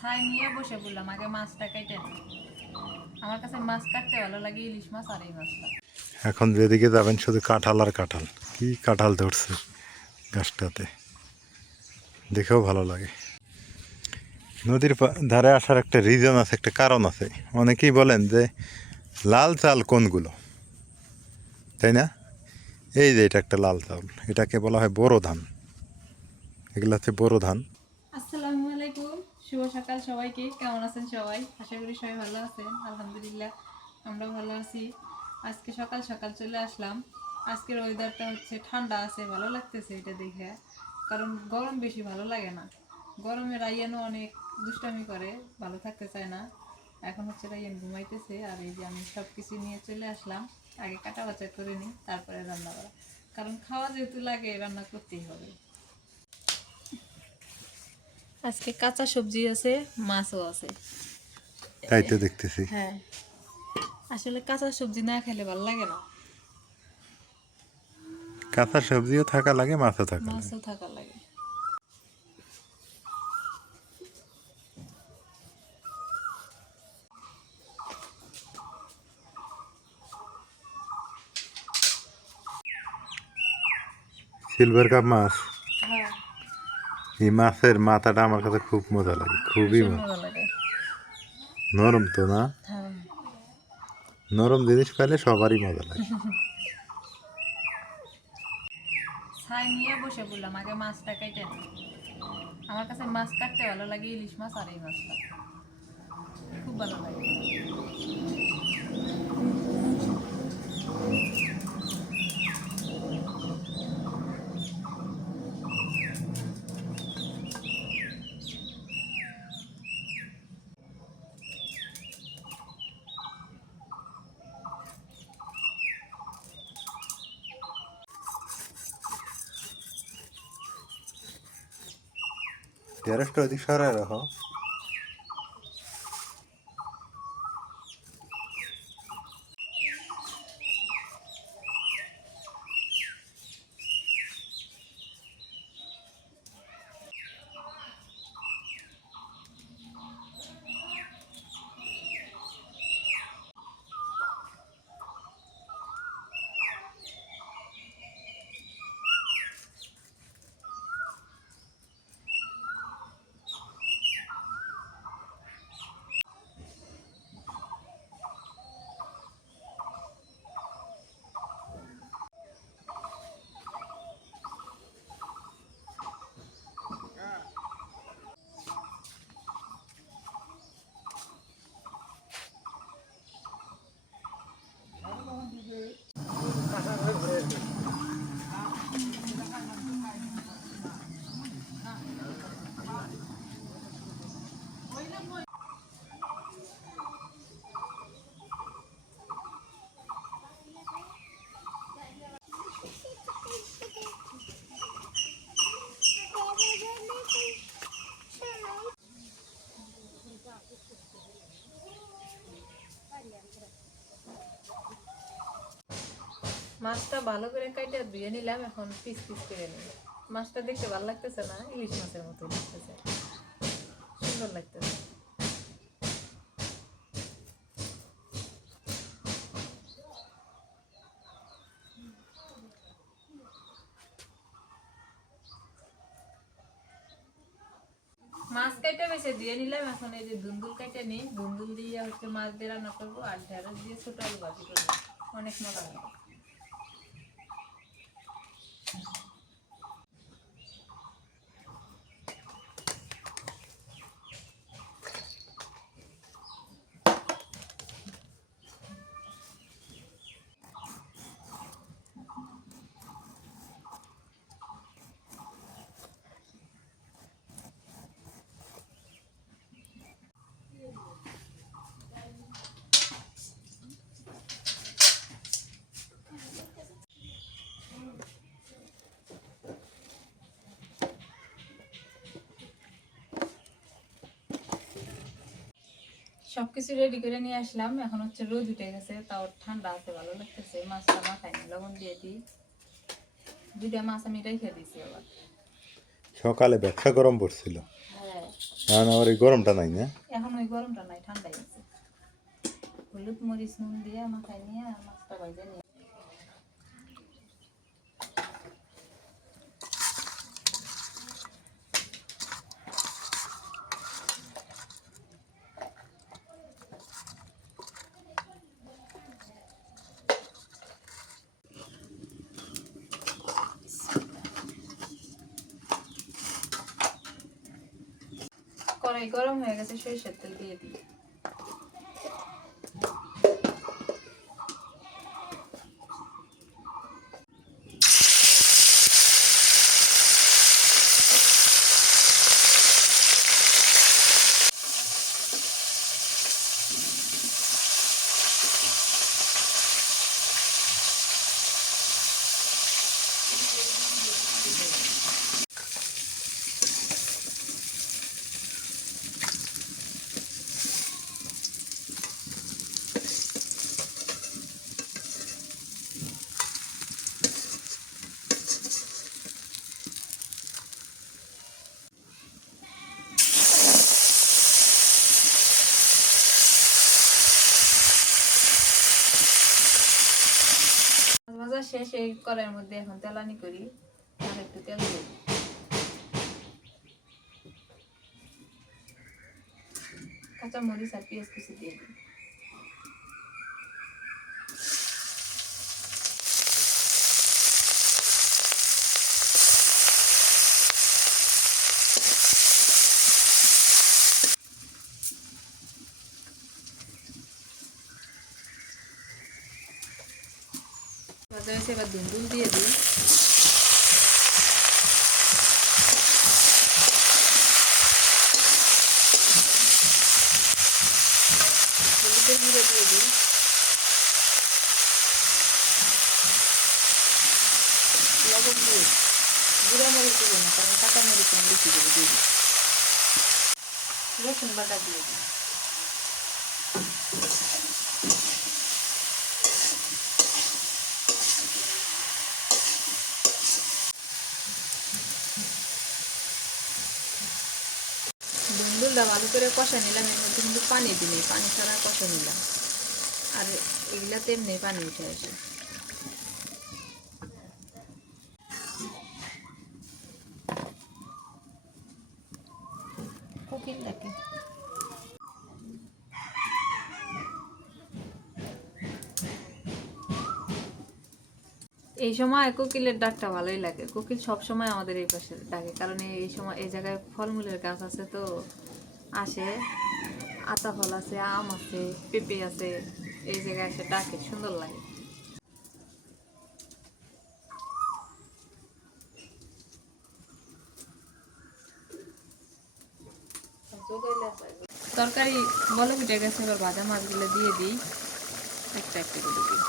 ছাই নিয়ে বসে বললাম আগে মাছটা কেটে নি। আমার কাছে মাছ কাটতে ভালো লাগে, ইলিশ মাছ আর এই মাছটা। এখন যেদিকে যাবেন শুধু কাঁঠাল আর কাঁঠাল, কি কাঁঠাল ধরছে গাছটাতে, দেখেও ভালো লাগে। নদীর ধারে আসার একটা রিজন আছে, একটা কারণ আছে। অনেকেই বলেন যে লাল চাল কোনগুলো, তাই না? এই যে এটা একটা লাল চাল, এটাকে বলা হয় বোরো ধান। এগুলো হচ্ছে বোরো ধান। আসসালামু আলাইকুম, শুভ সকাল সবাইকে। কেমন আছেন সবাই? আশা করি সবাই ভালো আছেন। আলহামদুলিল্লাহ আমরাও ভালো আছি। আজকে সকাল সকাল চলে আসলাম। আজকের ওয়েদারটা হচ্ছে ঠান্ডা আছে, ভালো লাগতেছে এটা দেখে। কারণ গরম বেশি ভালো লাগে না। গরমে রাইয়ানও অনেক দুষ্টামি করে, ভালো থাকতে চায় না। এখন হচ্ছে রাইয়ান ঘুমাইতেছে, আর এই যে আমি সব কিছু নিয়ে চলে আসলাম। আগে কাটা বাছা করে নিই, তারপরে রান্না করা। কারণ খাওয়া যেহেতু লাগে, রান্না করতেই হবে। আজকে কাঁচা সবজি আছে, মাছও আছে। তাই তো দেখতেছি। হ্যাঁ, আসলে কাঁচা সবজি না খেলে ভালো লাগে না, কাঁচা সবজিও থাকা লাগে, মাছও থাকা লাগে। মাছও থাকা লাগে। সিলভার কাপ মাছ, হ্যাঁ, এই মাছের মাথাটা আমার কাছে খুব মজা লাগে, খুবই ভীষণ মজা। মজা লাগে। নরম তো না? হ্যাঁ, নরম জিনিস পেলে সবারই মজা লাগে। ছাই নিয়ে বসে বললাম আগে মাছটা কেটে নি। আমার কাছে মাছ কাটতে ভালো লাগে, ইলিশ মাছ আর এই মাছটা খুব ভালো লাগে। ঢেঁড়সটা ওদিক সরাই রাখো। মাছটা ভালো করে কাটে ধুয়ে নিলাম, এখন পিস পিস করে নিই। মাছটা দেখতে ভালো লাগতেছে না, ইলিশ মাছের মতো লাগতেছে, সুন্দর লাগতেছে। মাছ কাটে বেছে দিয়ে নিলাম, এখন এই যে ধুন্দুল কাটে নিই। ধুন্দুল দিয়ে হচ্ছে মাছ দিয়ে রান্না করবো, আর ঢেঁড়স দিয়ে ছোট আলু ভাজি করবো, অনেক মজা লাগে। সবকিছু রেডি করে নিয়ে আসলাম, এখন হচ্ছে রোদ উঠে গেছে, তাও ঠান্ডা আছে, ভালো লাগতেছে। মাছটা মাথায় নিয়ে লবণ দিয়ে দিই। দুইটা মাছ আমি রেখে দিয়েছি আবার। সকালে ব্যবসা গরম পড়ছিল। হ্যাঁ, কারণ আবার এই গরমটা নাই না। এখন ওই গরমটা নাই, ঠান্ডাই আছে। হলুদ মরিচ নুন দিয়ে মাথায় নিয়ে মাছটা ভাজে নিয়ে কড়াই গরম হয়ে গেছে, সরিষার তেল দিয়ে দিই। ভাজা শেষ, এই কড়াইয়ের মধ্যে এখন তেলানি করি, আর একটু তেল দিই। কাঁচা মরিচ আর পেঁয়াজ কুচি দিয়ে দিই। ভাজা হয়েছে, এবার দুন্দুল দিয়ে দিই। হলুদের গুঁড়ো দিয়ে দিই। লবণ দিয়ে গুঁড়া মরিচ দিব না, কারণ কাঁচা মরিচ আমি বেশি করে দিয়ে দিই। রসুন বাটা দিয়ে দিই। দুন্দুলটা ভালো করে কষা নিলাম, এর মধ্যে কিন্তু পানি দিই, পানি ছাড়া কষা নিলাম। আর এগুলা তেমনি পানি উঠে আসে। কোকিলটাকে এই সময় কোকিলের ডাকটা ভালোই লাগে। কোকিল সব সময় আমাদের এই পাশে ডাকে, কারণ এই সময় এই জায়গায় ফলমূলের গাছ আছে, তো আসে। আতা ফল আছে, আম আছে, পেঁপে আছে, এই জায়গায় এসে ডাকে, সুন্দর লাগে। তরকারি বলে উঠে গেছে, এবার ভাজা মাছগুলো দিয়ে দিই, একটা একটা করে দিই।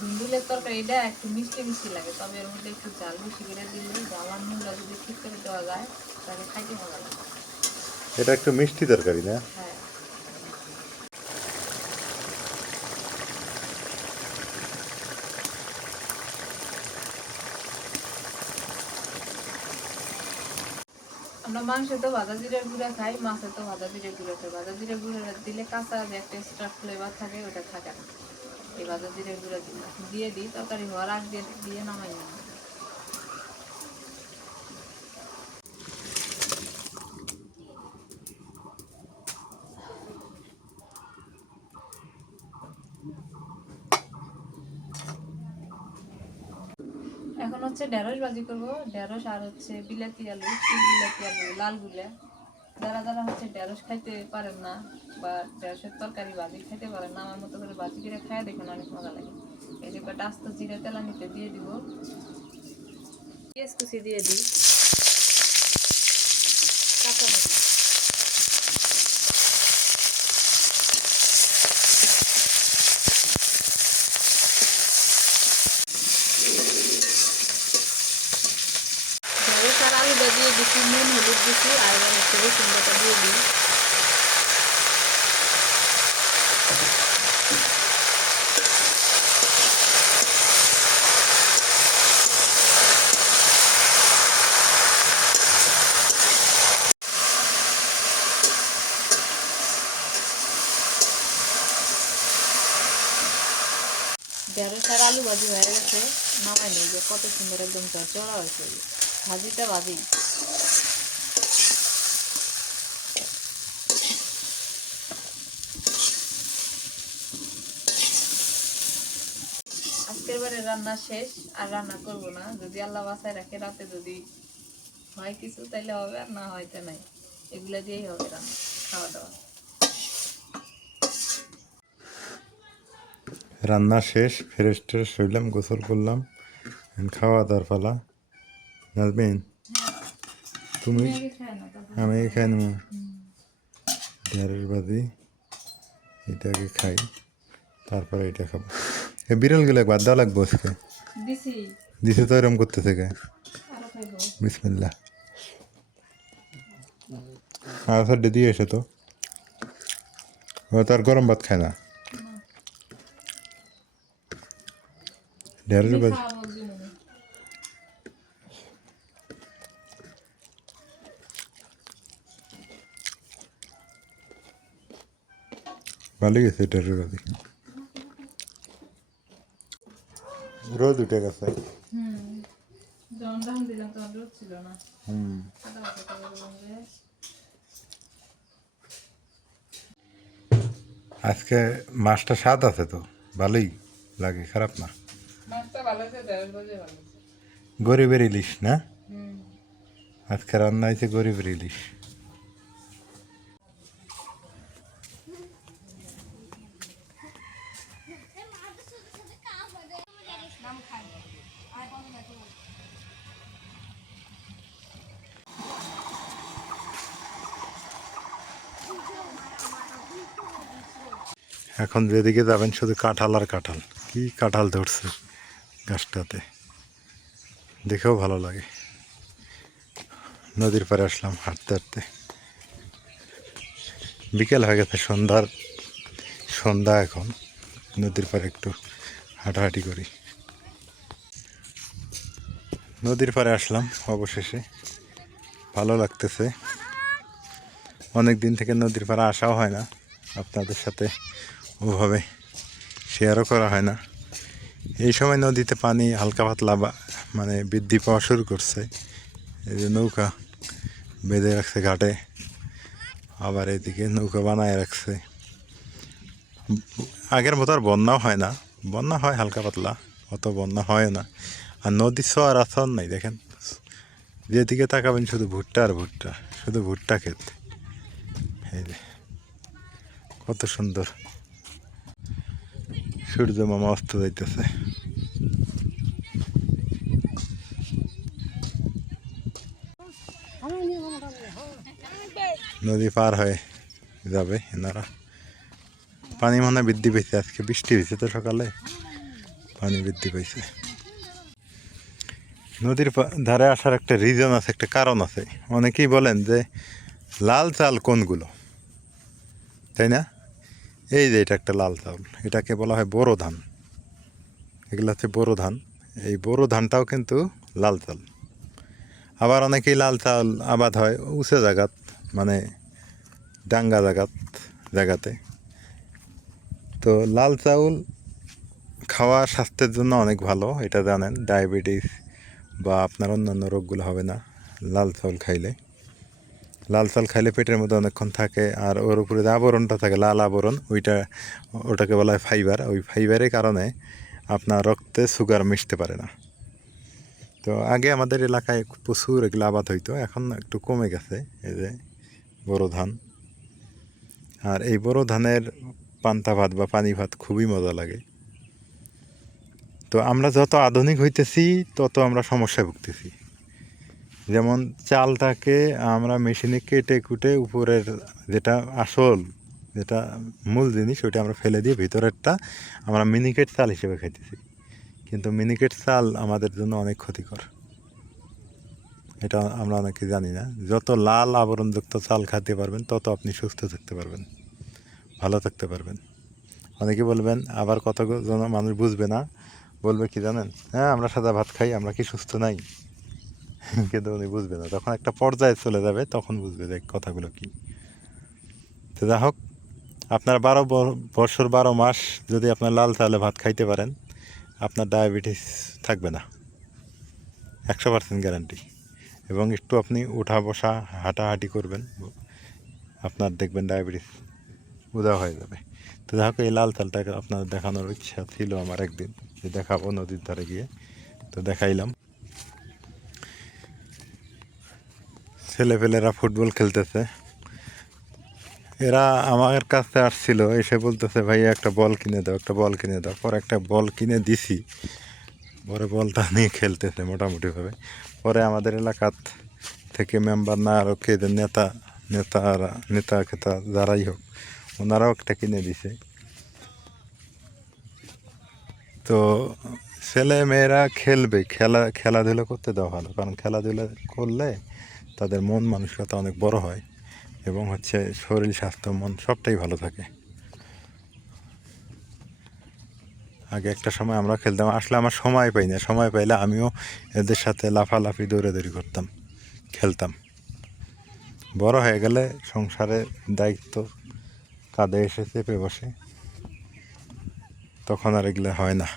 ধুন্দুলের তরকারিটা একটু মিষ্টি মিষ্টি লাগে, তবে এর মধ্যে একটু জাল বেশি করে দিলে, জ্বালার নুনটা যদি ঠিক করে দেওয়া যায় তাহলে খাইতে মজা লাগে। এটা একটু মিষ্টি তরকারি না? হ্যাঁ। আমরা মাংসে তো ভাজা জিরার গুঁড়া খাই, মাছে তো ভাজা জিরার গুঁড়া খাই। ভাজা জিরার গুঁড়া দিলে কাঁচা যে একটা এক্সট্রা ফ্লেভার থাকে, ওটা থাকে না। এই ভাজা জিরার গুঁড়া দিয়ে দিই, তরকারি হওয়ার আগ দিয়ে নামাই না। এখনো হচ্ছে ঢেঁড়স ভাজি করবো, ঢেঁড়স আর হচ্ছে বিলাতি আলু, শিম বিলাতি আলু লাল গুলা। যারা যারা হচ্ছে ঢেঁড়স খাইতে পারেন না বা ঢেঁড়সের তরকারি ভাজি খাইতে পারেন না, আমার মতো করে ভাজি করে খাই দেখুন, অনেক মজা লাগে। এই যে কটা আস্ত জিরা তেলানিতে দিয়ে দিব, পেঁয়াজ কুচি দিয়ে দিই, কাঁচামরিচ, ঢেঁড়স আর আলুটা দিয়ে দিচ্ছি, নুন হলুদ দিচ্ছি, আর এবার হচ্ছে রসুনটা দিয়ে দিই। ঢেঁড়স আর আলু ভাজি হয়ে গেছে, নামাই নেই। যে কত সুন্দর একদম চড়চড়া হয়েছে, ভাজিটা ভাজি। আজকের বারে রান্না শেষ, আর রান্না করব না। যদি আল্লাহ বাসায় রাখে, রাতে যদি হয় কিছু তাইলে হবে, আর না হয়তো নাই। এগুলা দিয়েই হবে রান্না, খাওয়া দাওয়া। রান্না শেষ, ফ্রেশ ট্রেশ হইলাম, গোসল করলাম, এখন খাওয়া দাওয়ার পালা। নাজমিন, তুমি? আমি খাই নেবো ঢেঁড়স ভাজি, এটা আগে খাই, তারপরে এটা খাবো। এ বিড়ালগুলো বাদ দেওয়া লাগবো আজকে। দিছে তো এরম করতে থেকে। বিসমিল্লাহ। আর সাড্ডে দিয়ে এসে তো ও তো আর গরম ভাত খায় না। ঢেঁড়স ভাজি ভালো গেছে, ঢেঁড়স ভাজি। রোদ উঠে গেছে। আজকে মাছটা স্বাদ আছে তো, ভালোই লাগে, খারাপ না। গরিবের ইলিশ না, আজকে রান্না হয়েছে গরিবের ইলিশ। এখন যেদিকে যাবেন শুধু কাঁঠাল আর কাঁঠাল, কি কাঁঠাল ধরছে গাছটাতে, দেখেও ভালো লাগে। নদীর পাড়ে আসলাম হাঁটতে হাঁটতে, বিকেল হয়ে গেছে, সন্ধ্যা এখন। নদীর পাড়ে একটু হাঁটাহাঁটি করি। নদীর পাড়ে আসলাম অবশেষে, ভালো লাগতেছে। অনেক দিন থেকে নদীর পাড়ে আসাও হয় না, আপনাদের সাথে ওভাবে শেয়ারও করা হয় না। এই সময় নদীতে পানি হালকা পাতলা মানে বৃদ্ধি পাওয়া শুরু করছে। এই যে নৌকা বেঁধে রাখছে ঘাটে, আবার এদিকে নৌকা বানায় রাখছে। আগের মতো আর বন্যাও হয় না, বন্যা হয় হালকা পাতলা, অত বন্যা হয় না। আর নদীর ছোঁয়ার আসন নাই, দেখেন যেদিকে তাকাবেন শুধু ভুট্টা আর ভুট্টা, শুধু ভুট্টা ক্ষেত। এই যে কত সুন্দর সূর্য মামা অস্ত যাইতেছে। নদী পার হয়ে যাবে এনারা। পানি মনে বৃদ্ধি পেয়েছে, আজকে বৃষ্টি হয়েছে তো সকালে, পানি বৃদ্ধি পেয়েছে। নদীর ধারে আসার একটা রিজন আছে, একটা কারণ আছে। অনেকেই বলেন যে লাল চাল কোনগুলো, তাই না? এই যে এটা একটা লাল চাউল, এটাকে বলা হয় বোরো ধান। এগুলো হচ্ছে বোরো ধান। এই বোরো ধানটাও কিন্তু লাল চাল। আবার অনেকেই লাল চাল আবাদ হয় উঁচু জায়গাত, মানে ডাঙ্গা জায়গাতে। তো লাল চাউল খাওয়া স্বাস্থ্যের জন্য অনেক ভালো, এটা জানেন। ডায়াবেটিস বা আপনার অন্যান্য রোগগুলো হবে না লাল চাউল খাইলে। লাল চাল খাইলে পেটের মধ্যে অনেকক্ষণ থাকে, আর ওর উপরে যে আবরণটা থাকে, লাল আবরণ, ওটাকে বলা হয় ফাইবার। ওই ফাইবারের কারণে আপনার রক্তে সুগার মিশতে পারে না। তো আগে আমাদের এলাকায় প্রচুর এগুলো আবাদ হইতো, এখন একটু কমে গেছে। এই যে বোরো ধান, আর এই বোরো ধানের পান্তা ভাত বা পানি ভাত খুবই মজা লাগে। তো আমরা যত আধুনিক হইতেছি তত আমরা সমস্যায় ভুগতেছি। যেমন চালটাকে আমরা মেশিনে কেটে কুটে উপরের যেটা আসল, যেটা মূল জিনিস, ওইটা আমরা ফেলে দিয়ে ভিতরেরটা আমরা মিনিকেট চাল হিসেবে খাইতেছি। কিন্তু মিনিকেট চাল আমাদের জন্য অনেক ক্ষতিকর, এটা আমরা অনেকে জানি না। যত লাল আবরণযুক্ত চাল খেতে পারবেন তত আপনি সুস্থ থাকতে পারবেন, ভালো থাকতে পারবেন। অনেকে বলবেন, আবার কতজন মানুষ বুঝবে না, বলবে কি জানেন, হ্যাঁ আমরা সাদা ভাত খাই, আমরা কি সুস্থ নাই? কিন্তু উনি বুঝবে না, তখন একটা পর্যায়ে চলে যাবে, তখন বুঝবে যে কথাগুলো কি। তো যা হোক, আপনার 12 বছর 12 মাস যদি আপনার লাল চালে ভাত খাইতে পারেন, আপনার ডায়াবেটিস থাকবে না, 100% গ্যারান্টি। এবং একটু আপনি উঠা বসা হাঁটাহাঁটি করবেন, আপনার দেখবেন ডায়াবেটিস উধাও হয়ে যাবে। তো যাই হোক, এই লাল চালটাকে আপনার দেখানোর ইচ্ছা ছিল আমার একদিন, যে দেখাবো নদীর ধারে গিয়ে। তো দেখাইলাম। ছেলেপেলেরা ফুটবল খেলতেছে, এরা আমার কাছে আসছিল, এসে বলতেছে ভাইয়া একটা বল কিনে দাও, একটা বল কিনে দাও। পরে একটা বল কিনে দিছি, পরে বলটা নিয়ে খেলতেছে মোটামুটিভাবে। পরে আমাদের এলাকার থেকে মেম্বার না আরও কে নেতা খেতা যারাই হোক, ওনারাও একটা কিনে দিছে। তো ছেলে মেয়েরা খেলবে, খেলাধুলা করতে দেওয়া ভালো, কারণ খেলাধুলা করলে তাদের মন মানসিকতা অনেক বড় হয়, এবং হচ্ছে শরীর স্বাস্থ্য মন সবটাই ভালো থাকে। আগে একটা সময় আমরা খেলতাম, আসলে আমার সময় পাই না, সময় পাইলে আমিও এদের সাথে লাফালাফি দৌড়াদৌড়ি করতাম, খেলতাম। বড় হয়ে গেলে সংসারের দায়িত্ব কাঁধে এসে চেপে বসে, তখন আর এগুলো হয় না।